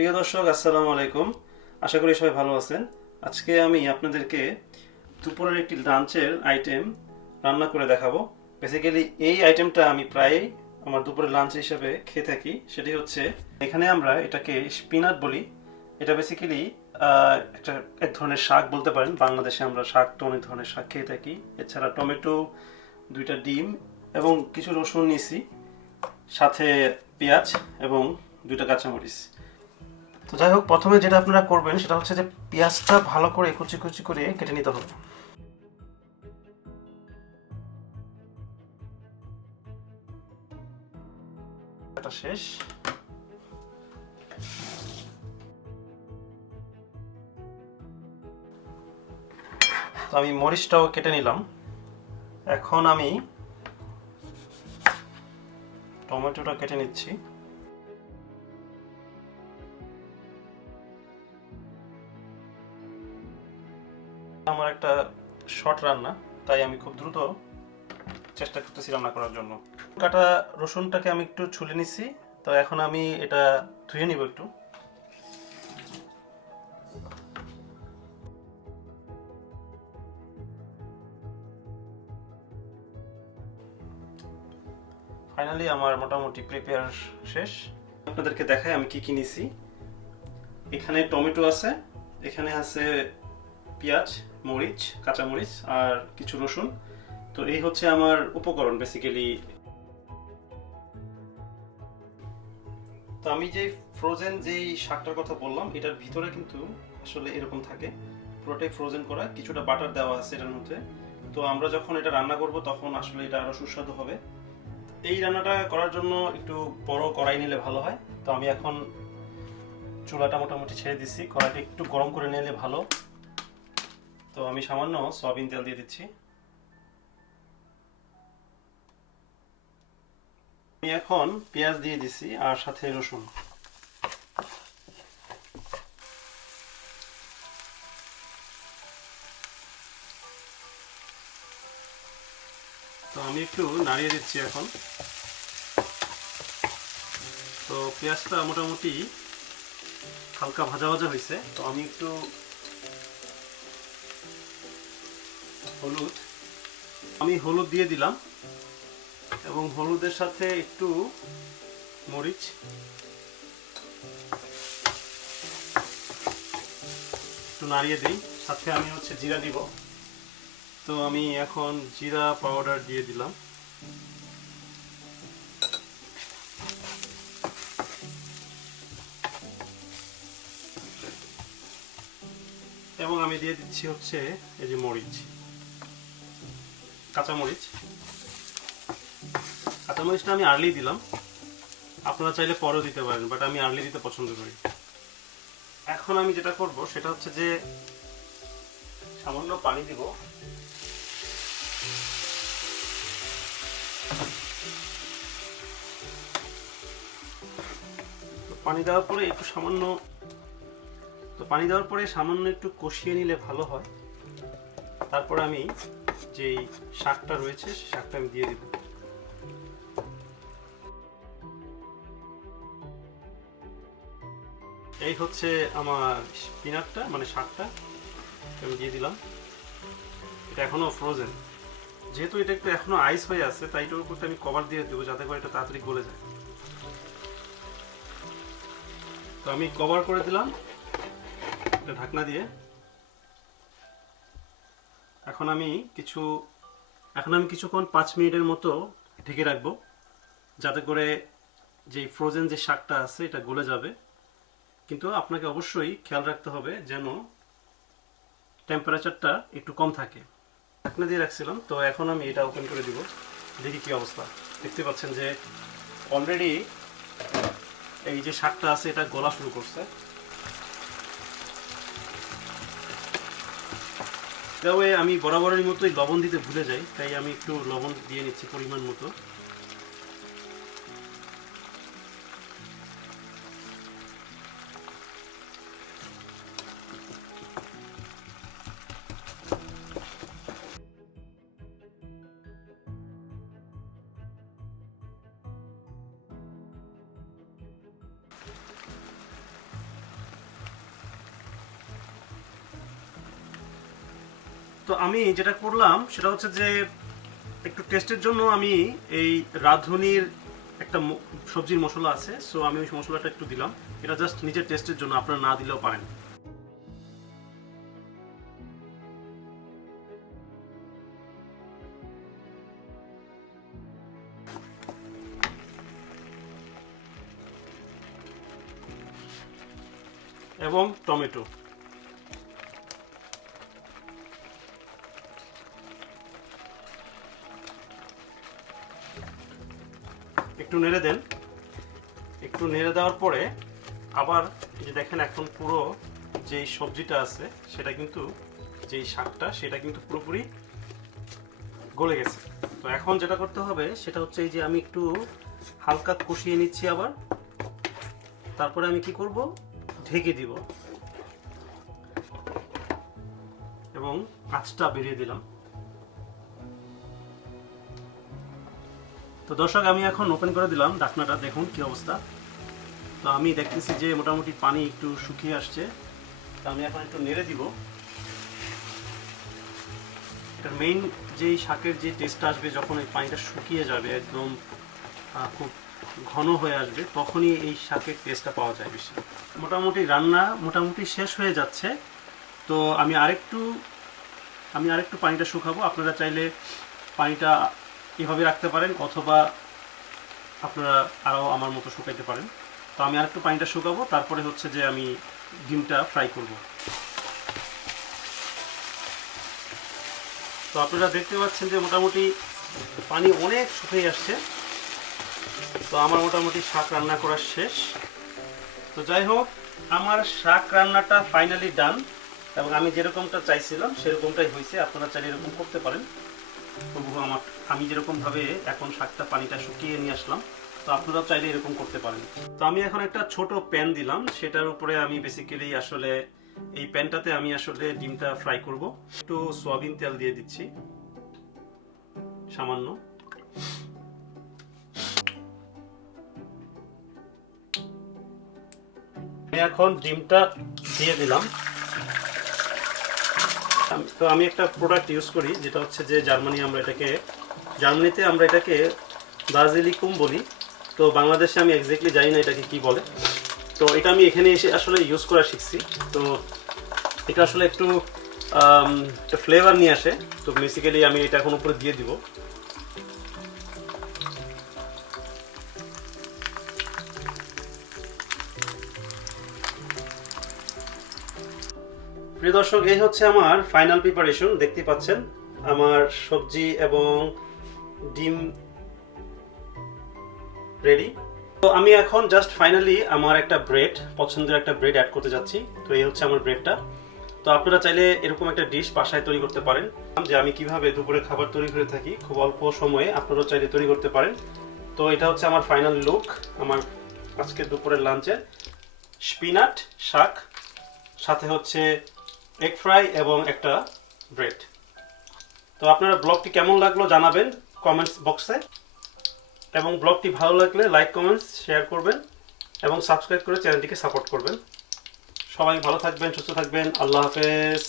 প্রিয় দর্শক, আসসালামু আলাইকুম। আশা করি সবাই ভালো আছেন। আজকে আমি আপনাদেরকে দুপুরের একটি লাঞ্চের আইটেম রান্না করে দেখাবো। বেসিক্যালি এই আইটেমটা আমি প্রায়ই আমার দুপুরের লাঞ্চ হিসেবে খেয়ে থাকি। সেটি হচ্ছে, এখানে আমরা এটাকে স্পিনাট বলি। এটা বেসিক্যালি একটা এক ধরনের শাক বলতে পারেন। বাংলাদেশে আমরা শাক তো অনেক ধরনের শাক খেয়ে থাকি। এছাড়া টমেটো, দুইটা ডিম এবং কিছু রসুন নিয়েছি, সাথে পেঁয়াজ এবং দুইটা কাঁচামরিচ। তো যাই হোক, প্রথমে যেটা আপনারা করবেন সেটা হচ্ছে যে পেঁয়াজটা ভালো করে কুচি কুচি করে কেটে নিতে হবে। এটা শেষ। তো আমি মরিচটাও কেটে নিলাম। এখন আমি টমেটোটা কেটে নিচ্ছি। আমার একটা শর্ট রান্না, তাই আমি খুব দ্রুত চেষ্টা করতেছি রান্না করার জন্য। কাটা রসুনটাকে আমি একটু ছুলে নিচ্ছি। তো এখন আমি এটা ধুয়ে নিব একটু। ফাইনালি আমার মোটামুটি প্রিপেয়ার শেষ। আপনাদেরকে দেখাই আমি কি কি নিছি। এখানে টমেটো আছে, এখানে আছে পেঁয়াজ, মরিচ, কাঁচামরিচ আর কিছু রসুন। তো এই হচ্ছে আমার উপকরণ বেসিক্যালি। তো আমি যে ফ্রোজেন যেই শাকটার কথা বললাম, এটার ভিতরে কিন্তু আসলে এরকম থাকে, পুরোটাই ফ্রোজেন করা, কিছুটা বাটার দেওয়া আছে এটার মধ্যে। তো আমরা যখন এটা রান্না করব তখন আসলে এটা আরো সুস্বাদু হবে। এই রান্নাটা করার জন্য একটু বড় কড়াই নিলে ভালো হয়। তো আমি এখন চুলাটা মোটামুটি ছেড়ে দিচ্ছি, কড়াইটা একটু গরম করে নিলে ভালো। তো আমি সামান্য সয়াবিন তেল দিয়ে দিচ্ছি। আমি এখন পেঁয়াজ দিয়ে দিচ্ছি আর সাথে রসুন। তো আমি একটু নাড়িয়ে দিচ্ছি এখন। তো পেঁয়াজটা মোটামুটি হালকা ভাজা ভাজা হয়েছে। তো আমি একটু হলুদ দিয়ে দিলাম এবং হলুদের সাথে একটু মরিচ, একটু নাড়িয়ে দিই। সাথে আমি হচ্ছে জিরা দিব। তো আমি এখন জিরা পাউডার দিয়ে দিলাম। এবং আমি দিয়ে দিচ্ছি হচ্ছে এই যে মরিচ, কাঁচামরিচ। কাঁচামরিচটা আমি আর্লি দিলাম, আপনারা চাইলে পরেও দিতে পারেন, বাট আমি আর্লি দিতে পছন্দ করি। এখন আমি যেটা করব সেটা হচ্ছে যে সামান্য পানি দিব। পানি দেওয়ার পরে একটু কষিয়ে নিলে ভালো হয়। তারপর আমি যেই শাকটা রয়েছে সেই শাকটা আমি দিয়ে দিব। এই হচ্ছে আমার স্পিনাচটা, মানে শাকটা আমি দিয়ে দিলাম। এটা এখনো ফ্রোজেন, যেহেতু এটা একটু এখনো আইস হয়ে আছে, তাই এটার উপর আমি কভার দিয়ে দেবো যাতে করে এটা তাড়াতাড়ি গলে যায়। তো আমি কভার করে দিলাম এটা ঢাকনা দিয়ে। এখন আমি কিছুক্ষণ 5 মিনিটের মতো ঢেকে রাখবো, যাতে করে যে ফ্রোজেন যে শাকটা আছে এটা গলে যাবে। কিন্তু আপনাকে অবশ্যই খেয়াল রাখতে হবে যেন টেম্পারেচারটা একটু কম থাকে। ঢাকনা দিয়ে রাখছিলাম। তো এখন আমি এটা ওপেন করে দিব, দেখি কি অবস্থা। দেখতে পাচ্ছেন যে অলরেডি এই যে শাকটা আছে এটা গলা শুরু করছে। তবে আমি বরাবরের মতোই লবণ দিতে ভুলে যাই, তাই আমি একটু লবণ দিয়ে নিচ্ছি পরিমাণ মতো। তো আমি যেটা করলাম সেটা হচ্ছে যে একটু টেস্টের জন্য আমি এই রাঁধুনির একটা সবজির মশলা আছে, সো আমি ওই মশলাটা একটু দিলাম। এটা জাস্ট নিজের টেস্টের জন্য, আপনারা না দিলেও পারেন। এবং টমেটো। একটু নেড়ে দেন। একটু নেড়ে দেওয়ার পরে আবার যে দেখেন এখন পুরো যেই সবজিটা আছে সেটা কিন্তু, যেই শাকটা সেটা কিন্তু পুরোপুরি গলে গেছে। তো এখন যেটা করতে হবে সেটা হচ্ছে এই যে আমি একটু হালকা কষিয়ে নিচ্ছি আবার, তারপরে আমি কি করব, ঢেকে দিব এবং আঁচটা বেরিয়ে দিলাম। তো দর্শক আমি এখন ওপেন করে দিলাম ঢাকনাটা, দেখুন কি অবস্থা। তো আমি দেখতেছি যে মোটামুটি পানি একটু শুকিয়ে আসছে। তো আমি এখন একটু নেড়ে দিব। এটার মেইন যেই শাকের যে টেস্ট আসবে যখন এই পানিটা শুকিয়ে যাবে, একদম খুব ঘন হয়ে আসবে, তখনই এই শাকের টেস্টটা পাওয়া যায় বেশি। মোটামুটি রান্না মোটামুটি শেষ হয়ে যাচ্ছে। তো আমি আরেকটু পানিটা শুকাবো। আপনারা চাইলে পানিটা এভাবে রাখতে পারেন, অথবা আপনারা আরও আমার মতো শুকাইতে পারেন। তো আমি আরেকটু পানিটা শুকাবো, তারপরে হচ্ছে যে আমি ডিমটা ফ্রাই করব। তো আপনারা দেখতে পাচ্ছেন যে মোটামুটি পানি অনেক শুকিয়ে আসছে। তো আমার মোটামুটি শাক রান্না করা শেষ। তো যাই হোক, আমার শাক রান্নাটা ফাইনালি ডান, এবং আমি যেরকমটা চাইছিলাম সেরকমটাই হয়েছে। আপনারা চাইলে এরকম করতে পারেন। তবু আমি যেরকমভাবে এখন শাকটা পানিটা শুকিয়ে নিয়ে আসলাম, তো আপনারা চাইলে এরকম করতে পারেন। তো আমি এখন একটা ছোট প্যান দিলাম, সেটার উপরে আমি বেসিক্যালি আসলে এই প্যানটাতে আমি আসলে ডিমটা ফ্রাই করব। একটু সয়াবিন তেল দিয়ে দিচ্ছি সামান্য। আমি এখন ডিমটা দিয়ে দিলাম। তো আমি একটা প্রোডাক্ট ইউজ করি যেটা হচ্ছে যে জার্মানিতে আমরা এটাকে বাজিলিকুম বলি। তো বাংলাদেশে আমি এক্স্যাক্টলি জানি না এটাকে কি বলে। তো এটা আমি এখানে এসে আসলে ইউজ করা শিখছি। তো এটা আসলে একটু একটা ফ্লেভার নিয়ে আসে। তো বেসিক্যালি আমি এটা এখন উপরে দিয়ে দিব। প্রিয় দর্শক, এই হচ্ছে আমার ফাইনাল প্রিপারেশন। দেখতে পাচ্ছেন আমার সবজি এবং ডিম রেডি। তো আমি এখন জাস্ট ফাইনালি আমার একটা পছন্দের একটা ব্রেড অ্যাড করতে যাচ্ছি। তো এই হচ্ছে আমার ব্রেডটা। তো আপনারা চাইলে এরকম একটা ডিশ বাসায় তৈরি করতে পারেন, যে আমি কিভাবে দুপুরে খাবার তৈরি করে থাকি খুব অল্প সময়ে, আপনারাও চাইলে তৈরি করতে পারেন। তো এটা হচ্ছে আমার ফাইনাল লুক আমার আজকে দুপুরের লাঞ্চে। স্পিনাট শাক, সাথে হচ্ছে এগ ফ্রাই এবং একটা ব্রেড। তো আপনারা ব্লগটি কেমন লাগলো জানাবেন কমেন্টস বক্সে, এবং ব্লগটি ভালো লাগলে লাইক কমেন্টস শেয়ার করবেন এবং সাবস্ক্রাইব করে চ্যানেলটিকে সাপোর্ট করবেন। সবাই ভালো থাকবেন, সুস্থ থাকবেন। আল্লাহ হাফেজ।